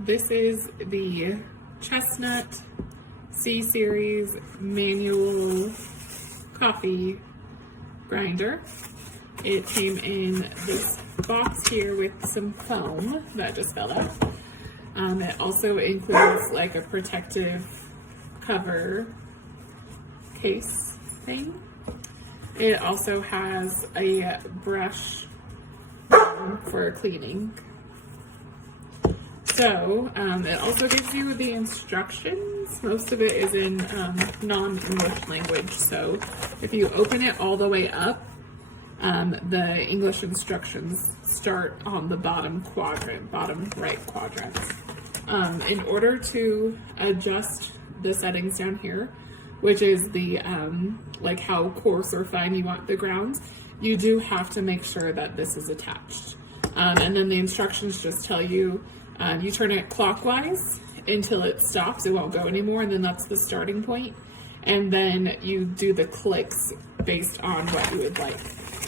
This is the Chestnut C-Series manual coffee grinder. It came in this box here with some foam that just fell out. It also includes like a protective cover case thing. It also has a brush for cleaning. So it also gives you the instructions. Most of it is in non-English language. So if you open it all the way up, the English instructions start on the bottom quadrant, bottom right quadrant. In order to adjust the settings down here, which is the like how coarse or fine you want the grounds, you do have to make sure that this is attached. And then the instructions just tell you, you turn it clockwise until it stops, it won't go anymore, and then that's the starting point. And then you do the clicks based on what you would like.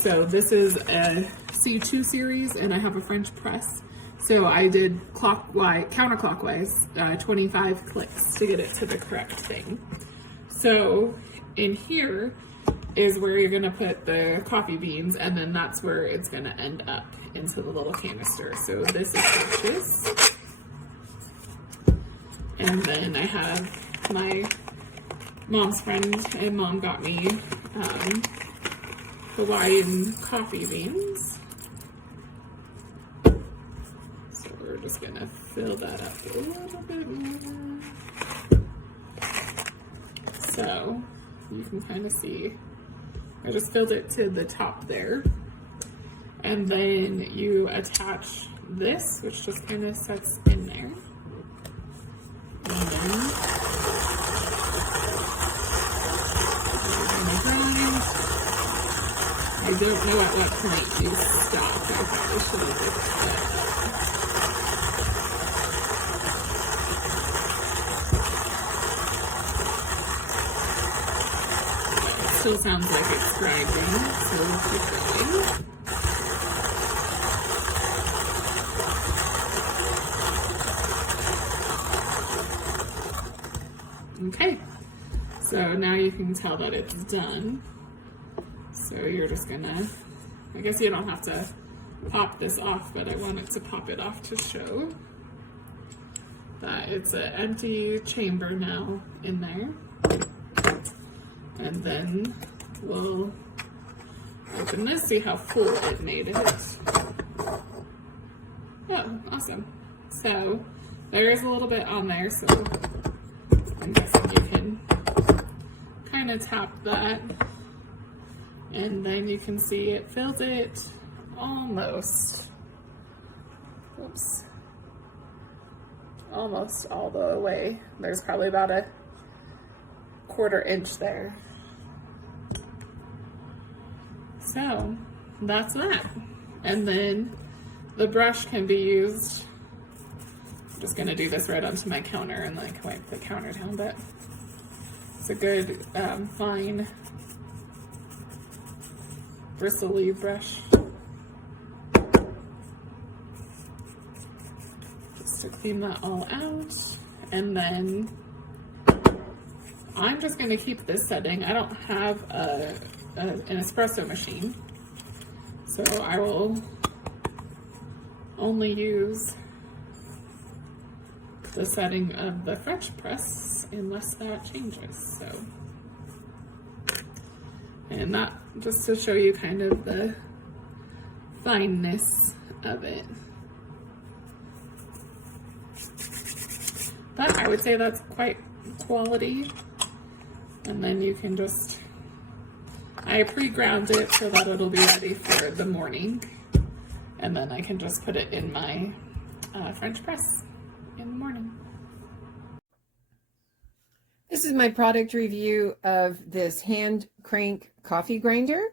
So this is a C2 series, and I have a French press. So I did counterclockwise, 25 clicks to get it to the correct thing. So in here is where you're gonna put the coffee beans, and then that's where it's gonna end up into the little canister. So this attaches. And then I have my mom's friend, and mom got me Hawaiian coffee beans. So we're just gonna fill that up a little bit more. So you can kind of see, I just filled it to the top there. And then you attach this, which just kind of sets in there. And then I don't know at what point you stop. I probably should have looked that up. It still sounds like it's grinding, so we'll keep going. Okay, so now you can tell that it's done. So you're just gonna, I guess you don't have to pop this off, but I wanted to pop it off to show that it's an empty chamber now in there. And then we'll open this, see how full it made it. Oh, awesome. So there is a little bit on there, so I'm guessing you can kind of tap that. And then you can see it filled it almost, oops, almost all the way. There's probably about a 1/4 inch there. So that's that. And then the brush can be used, I'm just gonna do this right onto my counter and like wipe the counter down, but it's a good fine bristly brush. Just to clean that all out. And then I'm just gonna keep this setting. I don't have an espresso machine, so I will only use the setting of the French press unless that changes. So, and that just to show you kind of the fineness of it. But I would say that's quite quality. And then you can just, I pre-ground it so that it'll be ready for the morning. And then I can just put it in my French press in the morning. This is my product review of this hand crank coffee grinder.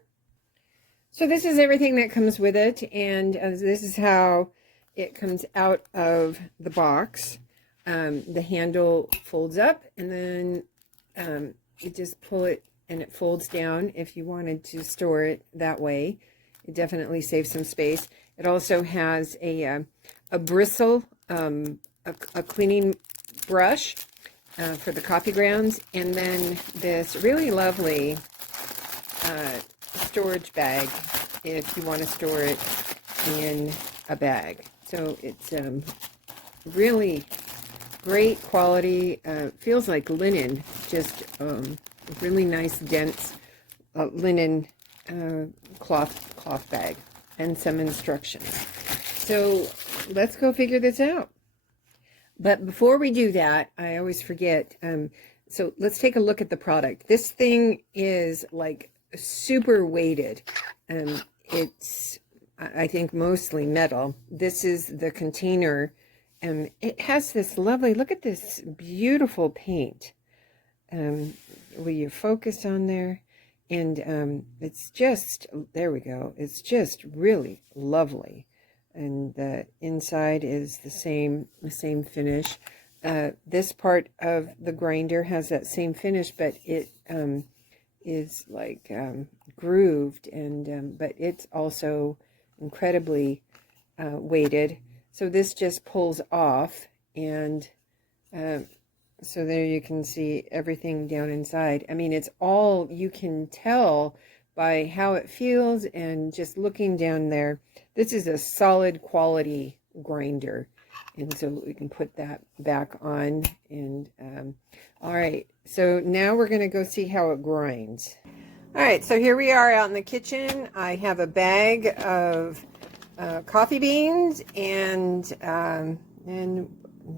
So this is everything that comes with it, and this is how it comes out of the box. The handle folds up, and then you just pull it and it folds down if you wanted to store it that way. It definitely saves some space. It also has a bristle a cleaning brush for the coffee grounds, and then this really lovely storage bag if you want to store it in a bag. So it's really great quality. Feels like linen, just really nice dense linen cloth bag, and some instructions. So let's go figure this out. But before we do that, I always forget. So let's take a look at the product. This thing is like super weighted. It's, I think, mostly metal. This is the container. It has this lovely, look at this beautiful paint. Will you focus on there? And it's just, there we go. It's just really lovely. And the inside is the same finish. This part of the grinder has that same finish, but it is like grooved, and but it's also incredibly weighted. So this just pulls off, and so there you can see everything down inside. I mean, it's all, you can tell by how it feels and just looking down there. This is a solid quality grinder. And so we can put that back on. And all right, so now we're going to go see how it grinds. All right, so here we are out in the kitchen. I have a bag of coffee beans, and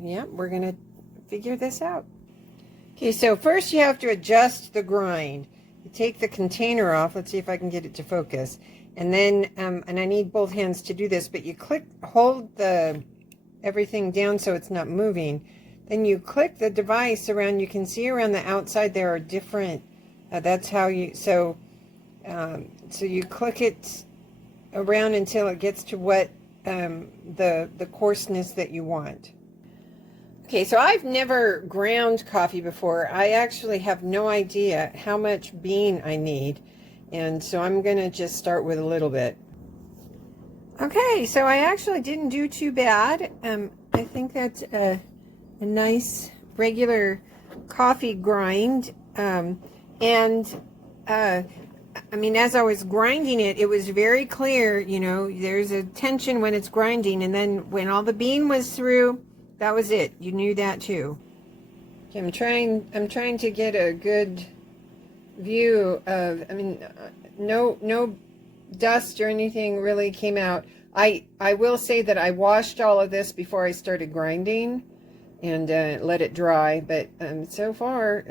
yeah, we're going to figure this out. Okay, so first you have to adjust the grind. You take the container off. Let's see if I can get it to focus. And then, and I need both hands to do this, but you hold everything down so it's not moving. Then you click the device around. You can see around the outside there are different, that's how you, so you click it around until it gets to what the coarseness that you want. Okay, so I've never ground coffee before. I actually have no idea how much bean I need, and so I'm going to just start with a little bit. Okay, so I actually didn't do too bad. I think that's a nice regular coffee grind, and I mean, as I was grinding it, it was very clear, you know, there's a tension when it's grinding, and then when all the bean was through, that was it. You knew that too. Okay, I'm trying to get a good view of, I mean, no dust or anything really came out. I will say that I washed all of this before I started grinding and let it dry, but so far,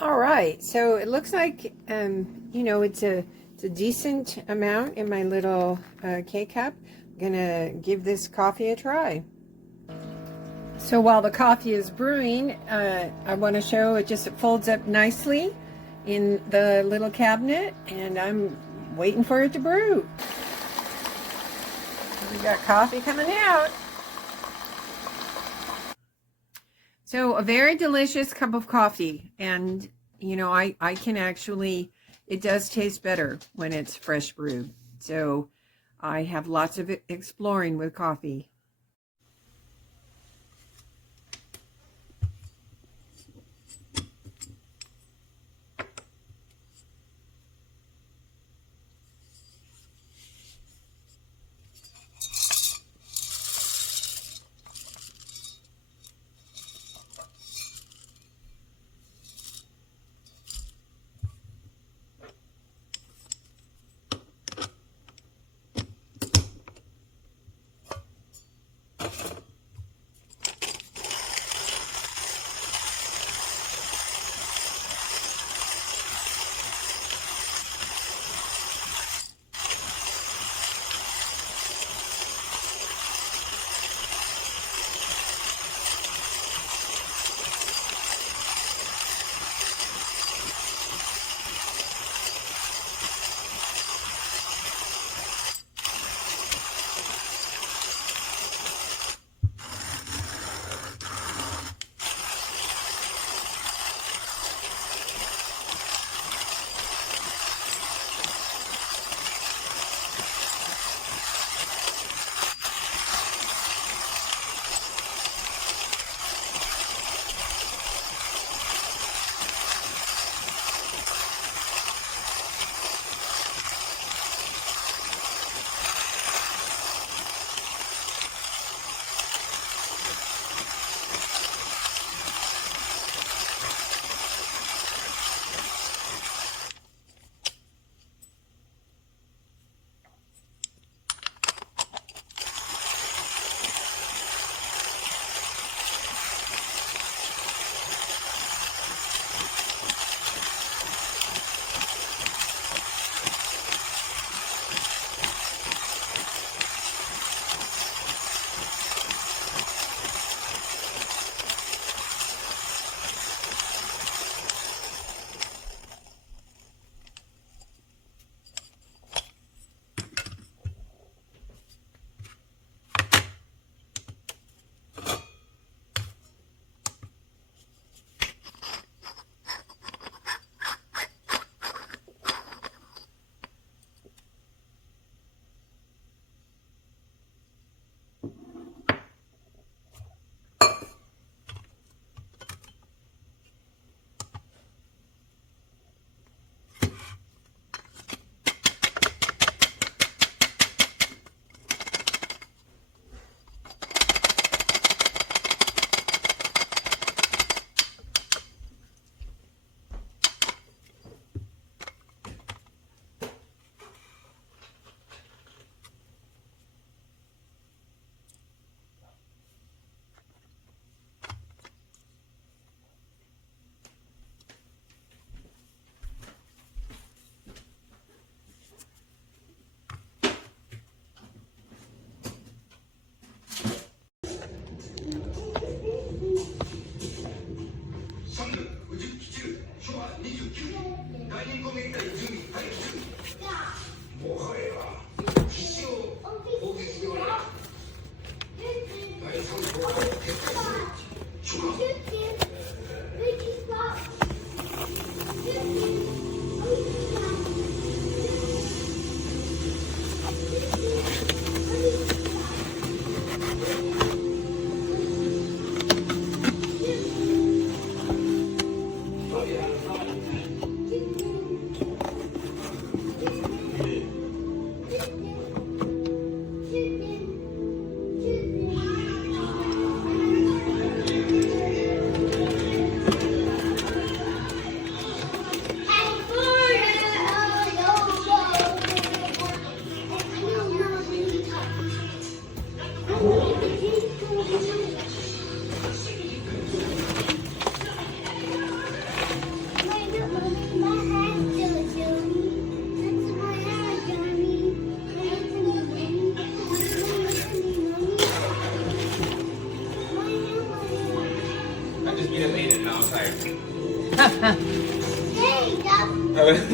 all right, so it looks like, you know, it's a decent amount in my little K-cup. I'm gonna give this coffee a try. So while the coffee is brewing, I want to show it folds up nicely in the little cabinet, and I'm waiting for it to brew. We got coffee coming out. So a very delicious cup of coffee, and you know, I can actually, it does taste better when it's fresh brewed. So I have lots of exploring with coffee.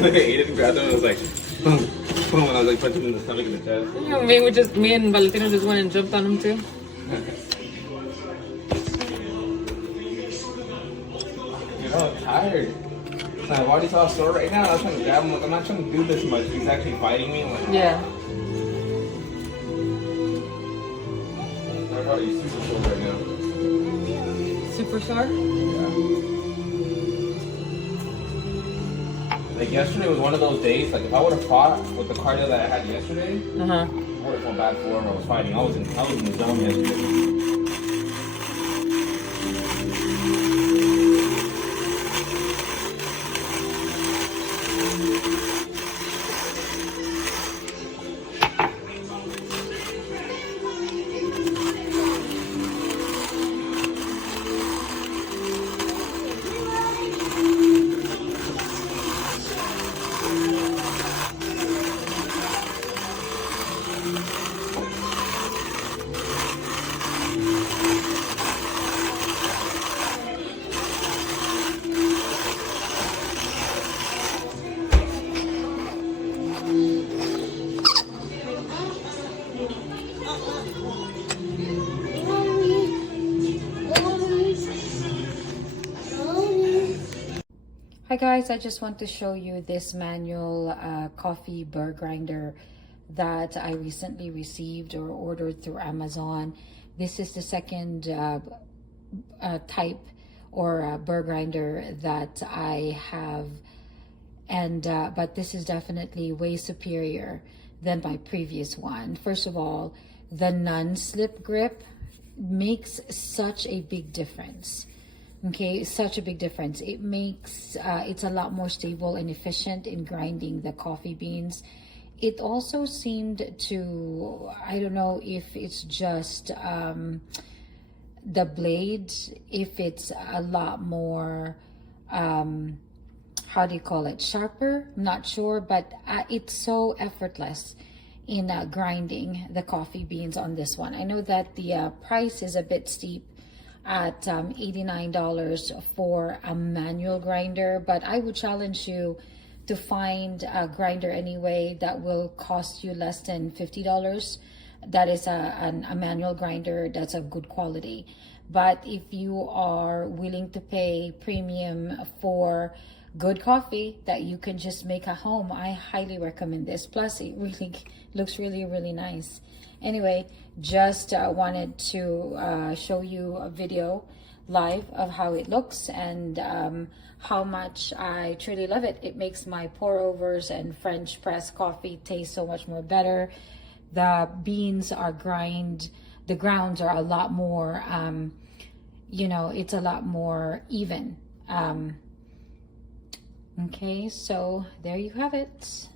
I ate it and grabbed it and it was like, boom, boom, and I was like punching him in the stomach and the chest. You know, me and Valentino just went and jumped on him too. Dude, I'm tired. My body's all sore right now. I was trying to grab him. Like, I'm not trying to do this much. He's actually fighting me. I'm like, Yeah. My body's super sore right now. Super sore? Yeah. Like yesterday was one of those days. Like if I would have fought with the cardio that I had yesterday, I would have felt bad for him. I was fighting. I was in the zone yesterday. Hi guys, I just want to show you this manual coffee burr grinder that I recently received or ordered through Amazon. This is the second type or burr grinder that I have, and but this is definitely way superior than my previous one. First of all, the non-slip grip makes such a big difference. Okay, such a big difference. It makes it's a lot more stable and efficient in grinding the coffee beans. It also seemed to, I don't know if it's just the blade, if it's a lot more how do you call it, sharper? I'm not sure, but it's so effortless in grinding the coffee beans on this one. I know that the price is a bit steep at $89 for a manual grinder, but I would challenge you to find a grinder anyway that will cost you less than $50. That is a manual grinder that's of good quality. But if you are willing to pay premium for good coffee that you can just make at home, I highly recommend this. Plus it really looks really nice. Anyway, just wanted to show you a video live of how it looks and how much I truly love it. It makes my pour overs and French press coffee taste so much more better. The beans are the grounds are a lot more, you know, it's a lot more even. Okay, so there you have it.